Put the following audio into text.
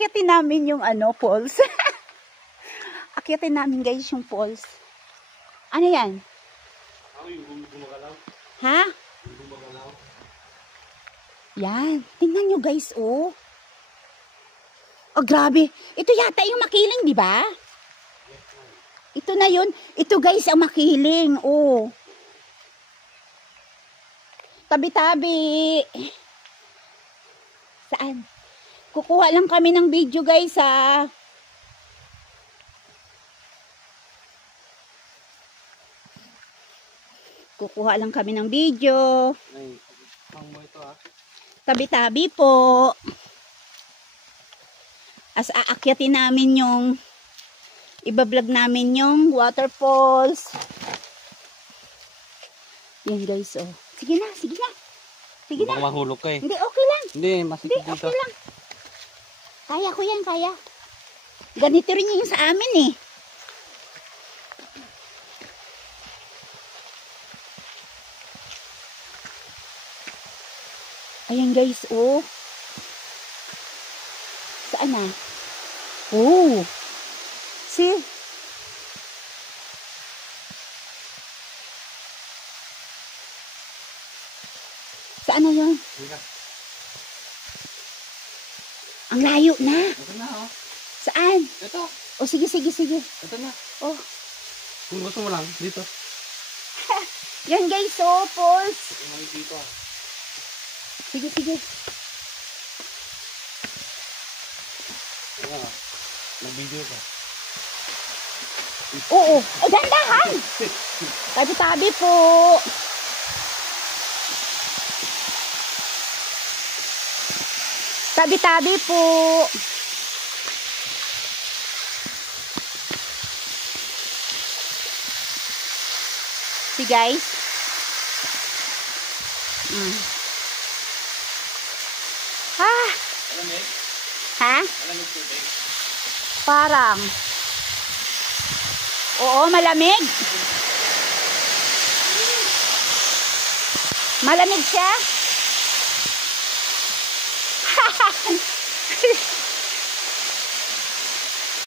Akyatin namin yung ano, falls. Akyatin namin guys yung falls. Ano yan? Yung gumagalaw. Ha? Yung gumagalaw. Yan. Tingnan nyo guys, oh. Oh, grabe. Ito yata yung makiling, di ba? Ito na yun. Ito guys, ang makiling. Oh. Tabi-tabi. Saan? Kukuha lang kami ng video guys, ha. Kukuha lang kami ng video. Ay, pang mo ito ah. Tabi-tabi po. As aakyatin namin yung ibablog namin yung waterfalls. Yan guys, oh. Sige na, sige na. Sige na. Baka mahulog ka eh. Hindi, okay lang. Hindi, masikip Hindi, dito. okay lang. Kaya ko yan, kaya. Ganito rin yung sa amin eh. Ayan guys, oh. Saan na? Oh. See? Saan na yun? Ang layo na. Ito na oh. Saan? Ito. Oh, sige, sige, sige. Ito na. Oh. Kung gusto mo lang, dito. Yan guys, oh, falls. Dito ah. Sige, sige. Ayan ah. Nag-video ka. Oo. Oh, dandahan. Tabi-tabi po. Tabi-tabi po. See guys. Ah. Alamig? Ha? Alamig tubig? Parang. Oo, malamig. Malamig siya.